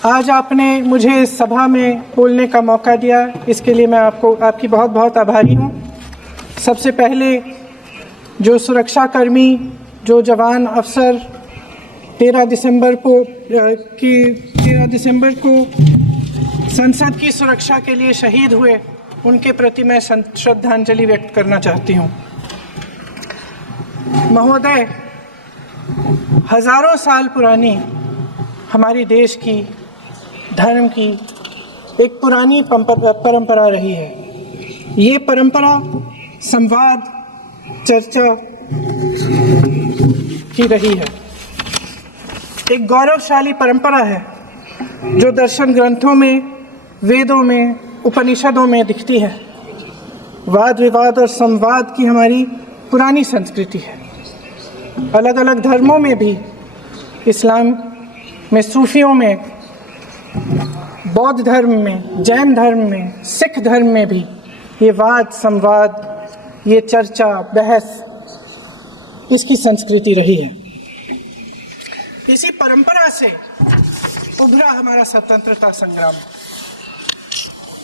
आज आपने मुझे इस सभा में बोलने का मौका दिया, इसके लिए मैं आपकी बहुत बहुत आभारी हूँ। सबसे पहले जो सुरक्षाकर्मी, जो जवान अफसर 13 दिसंबर को संसद की सुरक्षा के लिए शहीद हुए, उनके प्रति मैं श्रद्धांजलि व्यक्त करना चाहती हूँ। महोदय, हजारों साल पुरानी हमारी देश की, धर्म की एक पुरानी परंपरा रही है। ये परंपरा संवाद, चर्चा की रही है। एक गौरवशाली परंपरा है जो दर्शन ग्रंथों में, वेदों में, उपनिषदों में दिखती है। वाद विवाद और संवाद की हमारी पुरानी संस्कृति है। अलग अलग धर्मों में भी, इस्लाम में, सूफियों में, बौद्ध धर्म में, जैन धर्म में, सिख धर्म में भी ये वाद संवाद, ये चर्चा बहस, इसकी संस्कृति रही है। इसी परंपरा से उभरा हमारा स्वतंत्रता संग्राम।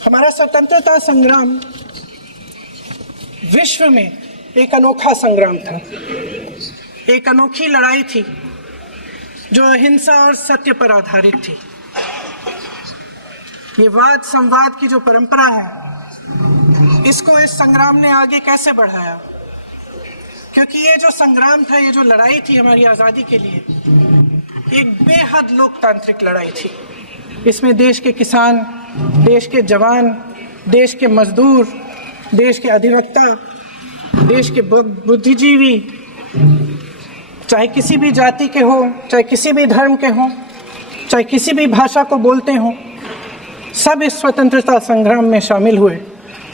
हमारा स्वतंत्रता संग्राम विश्व में एक अनोखा संग्राम था, एक अनोखी लड़ाई थी जो अहिंसा और सत्य पर आधारित थी। ये वाद संवाद की जो परंपरा है, इसको इस संग्राम ने आगे कैसे बढ़ाया? क्योंकि ये जो संग्राम था, ये जो लड़ाई थी हमारी आज़ादी के लिए, एक बेहद लोकतांत्रिक लड़ाई थी। इसमें देश के किसान, देश के जवान, देश के मजदूर, देश के अधिवक्ता, देश के बुद्धिजीवी, चाहे किसी भी जाति के हो, चाहे किसी भी धर्म के हो, चाहे किसी भी भाषा को बोलते हो, सब इस स्वतंत्रता संग्राम में शामिल हुए।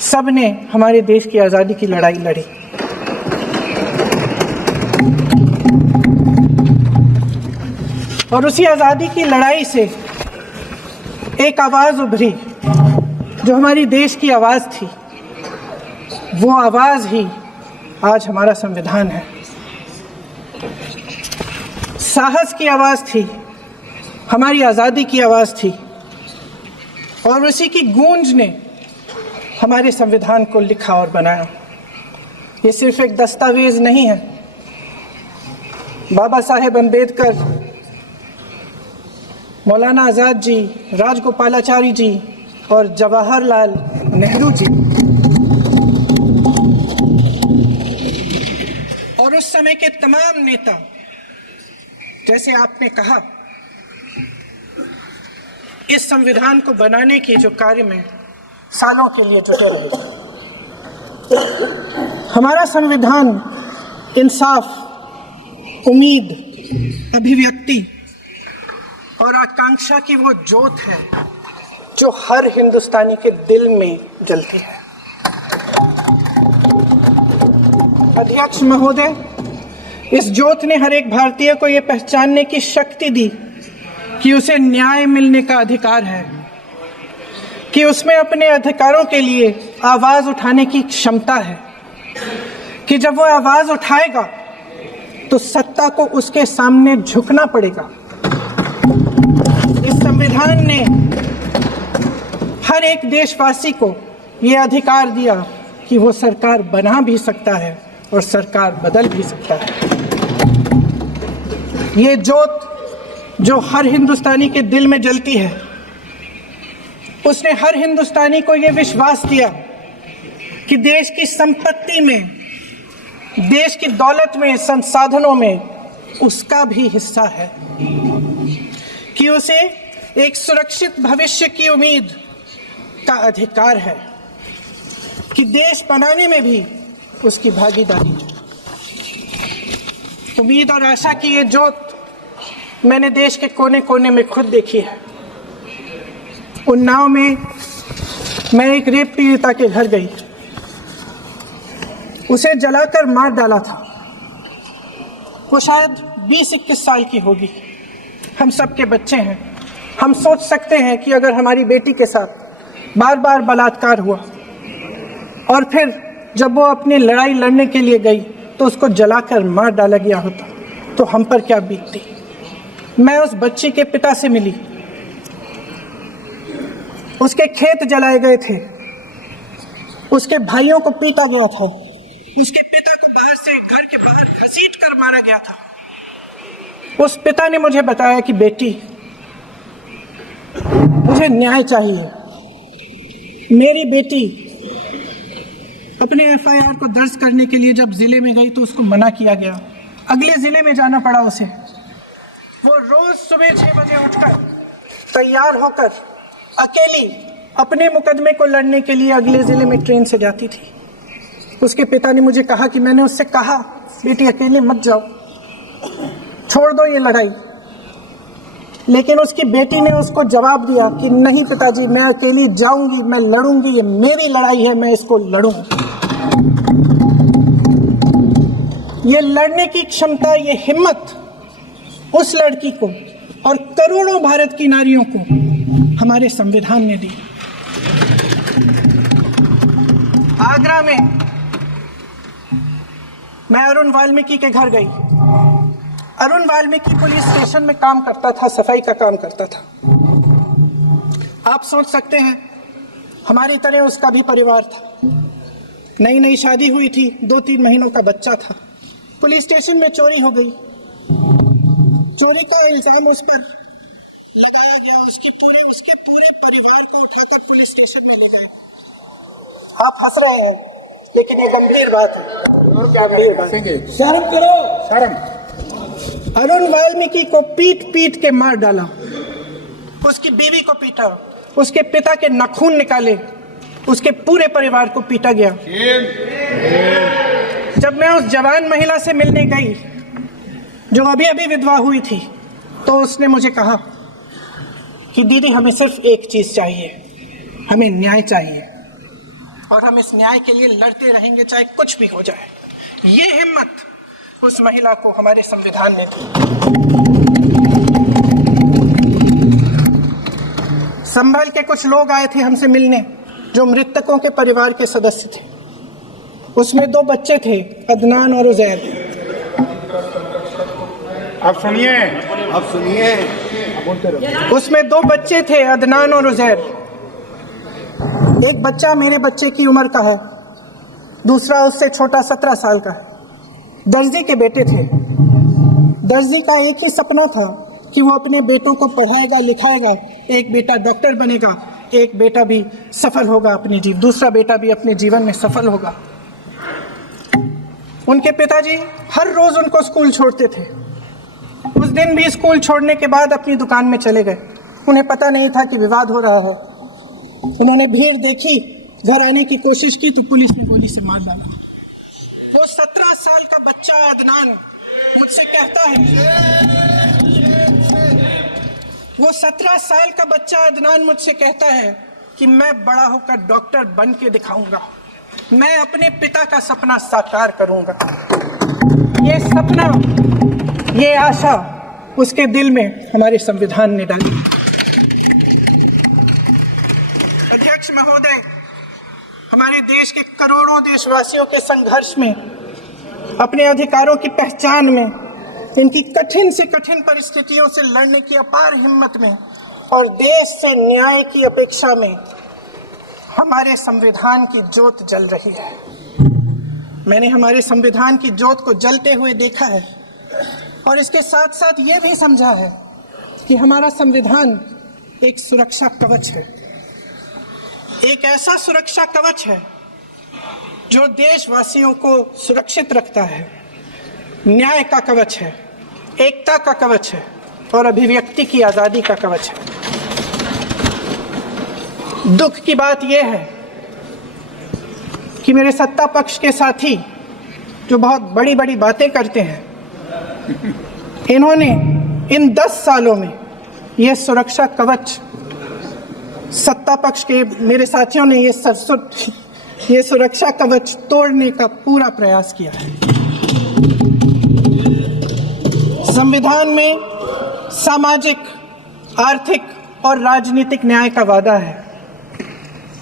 सब ने हमारे देश की आज़ादी की लड़ाई लड़ी। और उसी आज़ादी की लड़ाई से एक आवाज़ उभरी जो हमारी देश की आवाज़ थी। वो आवाज़ ही आज हमारा संविधान है। साहस की आवाज़ थी, हमारी आज़ादी की आवाज़ थी, और उसी की गूंज ने हमारे संविधान को लिखा और बनाया। ये सिर्फ एक दस्तावेज नहीं है। बाबा साहेब अम्बेडकर, मौलाना आज़ाद जी, राजगोपालाचारी जी और जवाहरलाल नेहरू जी और उस समय के तमाम नेता, जैसे आपने कहा, इस संविधान को बनाने के जो कार्य में सालों के लिए जुटे रहे। हमारा संविधान इंसाफ, उम्मीद, अभिव्यक्ति और आकांक्षा की वो ज्योत है जो हर हिंदुस्तानी के दिल में जलती है। अध्यक्ष महोदय, इस ज्योत ने हर एक भारतीय को ये पहचानने की शक्ति दी कि उसे न्याय मिलने का अधिकार है, कि उसमें अपने अधिकारों के लिए आवाज़ उठाने की क्षमता है, कि जब वो आवाज़ उठाएगा तो सत्ता को उसके सामने झुकना पड़ेगा। इस संविधान ने हर एक देशवासी को ये अधिकार दिया कि वो सरकार बना भी सकता है और सरकार बदल भी सकता है। ये ज्योत जो हर हिंदुस्तानी के दिल में जलती है, उसने हर हिंदुस्तानी को ये विश्वास दिया कि देश की संपत्ति में, देश की दौलत में, संसाधनों में उसका भी हिस्सा है, कि उसे एक सुरक्षित भविष्य की उम्मीद का अधिकार है, कि देश बनाने में भी उसकी भागीदारी है। उम्मीद और आशा की ये ज्योत मैंने देश के कोने कोने में खुद देखी है। उन्नाव में मैं एक रेप पीड़िता के घर गई, उसे जलाकर मार डाला था। वो शायद 20-21 साल की होगी। हम सबके बच्चे हैं। हम सोच सकते हैं कि अगर हमारी बेटी के साथ बार बार बलात्कार हुआ और फिर जब वो अपनी लड़ाई लड़ने के लिए गई तो उसको जलाकर मार डाला गया होता तो हम पर क्या बीतती। मैं उस बच्ची के पिता से मिली उसके खेत जलाए गए थे, उसके भाइयों को पीटा गया था, उसके पिता को बाहर से घर के बाहर घसीट कर मारा गया था। उस पिता ने मुझे बताया कि बेटी, मुझे न्याय चाहिए। मेरी बेटी अपने एफआईआर को दर्ज करने के लिए जब जिले में गई तो उसको मना किया गया, अगले जिले में जाना पड़ा उसे। वो रोज सुबह 6 बजे उठकर तैयार होकर अकेली अपने मुकदमे को लड़ने के लिए अगले जिले में ट्रेन से जाती थी। उसके पिता ने मुझे कहा कि मैंने उससे कहा, बेटी अकेले मत जाओ, छोड़ दो ये लड़ाई। लेकिन उसकी बेटी ने उसको जवाब दिया कि नहीं पिताजी, मैं अकेली जाऊंगी, मैं लड़ूंगी, ये मेरी लड़ाई है, मैं इसको लड़ूंगी। ये लड़ने की क्षमता, ये हिम्मत उस लड़की को और करोड़ों भारत की नारियों को हमारे संविधान ने दी। आगरा में मैं अरुण वाल्मीकि के घर गई। अरुण वाल्मीकि पुलिस स्टेशन में काम करता था, सफाई का काम करता था। आप सोच सकते हैं हमारी तरह उसका भी परिवार था, नई नई शादी हुई थी, 2-3 महीनों का बच्चा था। पुलिस स्टेशन में चोरी हो गई, चोरी का इल्जाम उस पर लगाया गया, उसके पूरे परिवार को उठाकर पुलिस स्टेशन में ले गए। आप हंस रहे हैं, लेकिन ये गंभीर बात है। क्या गंभीर बात? शर्म करो, शर्म। अरुण वाल्मीकि को पीट पीट के मार डाला, उसकी बीवी को पीटा, उसके पिता के नाखून निकाले, उसके पूरे परिवार को पीटा गया। जब मैं उस जवान महिला से मिलने गई जो अभी अभी विधवा हुई थी, तो उसने मुझे कहा कि दीदी, हमें सिर्फ एक चीज चाहिए, हमें न्याय चाहिए और हम इस न्याय के लिए लड़ते रहेंगे, चाहे कुछ भी हो जाए। ये हिम्मत उस महिला को हमारे संविधान ने दी। संभल के कुछ लोग आए थे हमसे मिलने जो मृतकों के परिवार के सदस्य थे। उसमें 2 बच्चे थे, अदनान और उजैर। आप सुनिए। उसमें 2 बच्चे थे, अदनान और उजैर। एक बच्चा मेरे बच्चे की उम्र का है, दूसरा उससे छोटा 17 साल का है। दर्जी के बेटे थे। दर्जी का एक ही सपना था कि वो अपने बेटों को पढ़ाएगा लिखाएगा, एक बेटा डॉक्टर बनेगा, एक बेटा भी सफल होगा दूसरा बेटा भी अपने जीवन में सफल होगा। उनके पिताजी हर रोज उनको स्कूल छोड़ते थे। उस दिन भी स्कूल छोड़ने के बाद अपनी दुकान में चले गए। उन्हें पता नहीं था कि विवाद हो रहा है। उन्होंने भीड़ देखी, घर आने की कोशिश की तो पुलिस ने गोली से मार डाला। वो 17 साल का बच्चा अदनान मुझसे कहता है, वो 17 साल का बच्चा अदनान मुझसे कहता है कि मैं बड़ा होकर डॉक्टर बन के दिखाऊंगा, मैं अपने पिता का सपना साकार करूंगा। ये सपना, ये आशा उसके दिल में हमारे संविधान ने डाली। अध्यक्ष महोदय, हमारे देश के करोड़ों देशवासियों के संघर्ष में, अपने अधिकारों की पहचान में, इनकी कठिन से कठिन परिस्थितियों से लड़ने की अपार हिम्मत में और देश से न्याय की अपेक्षा में हमारे संविधान की ज्योत जल रही है। मैंने हमारे संविधान की ज्योत को जलते हुए देखा है और इसके साथ साथ ये भी समझा है कि हमारा संविधान एक सुरक्षा कवच है। एक ऐसा सुरक्षा कवच है जो देशवासियों को सुरक्षित रखता है, न्याय का कवच है, एकता का कवच है और अभिव्यक्ति की आजादी का कवच है। दुख की बात यह है कि मेरे सत्ता पक्ष के साथी जो बहुत बड़ी बड़ी बातें करते हैं, इन्होंने इन 10 सालों में यह सुरक्षा कवच, सत्ता पक्ष के मेरे साथियों ने ये सुरक्षा कवच तोड़ने का पूरा प्रयास किया है। संविधान में सामाजिक, आर्थिक और राजनीतिक न्याय का वादा है।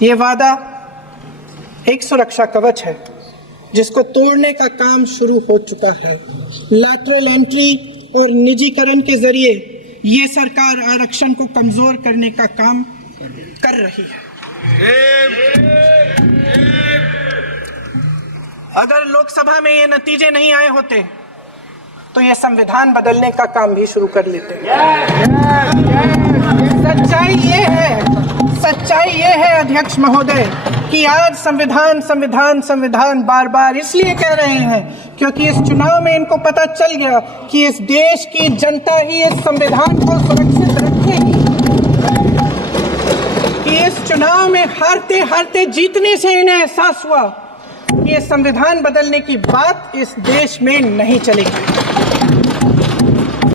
ये वादा एक सुरक्षा कवच है जिसको तोड़ने का काम शुरू हो चुका है। लैटरल एंट्री और निजीकरण के जरिए ये सरकार आरक्षण को कमजोर करने का काम कर रही है। अगर लोकसभा में ये नतीजे नहीं आए होते तो ये संविधान बदलने का काम भी शुरू कर लेते। सच्चाई ये है अध्यक्ष महोदय कि आज संविधान बार बार इसलिए कह रहे हैं क्योंकि इस चुनाव में इनको पता चल गया कि इस देश की जनता ही इस संविधान को सुरक्षित रखेगी, कि इस चुनाव में हारते हारते जीतने से इन्हें एहसास हुआ कि ये संविधान बदलने की बात इस देश में नहीं चलेगी।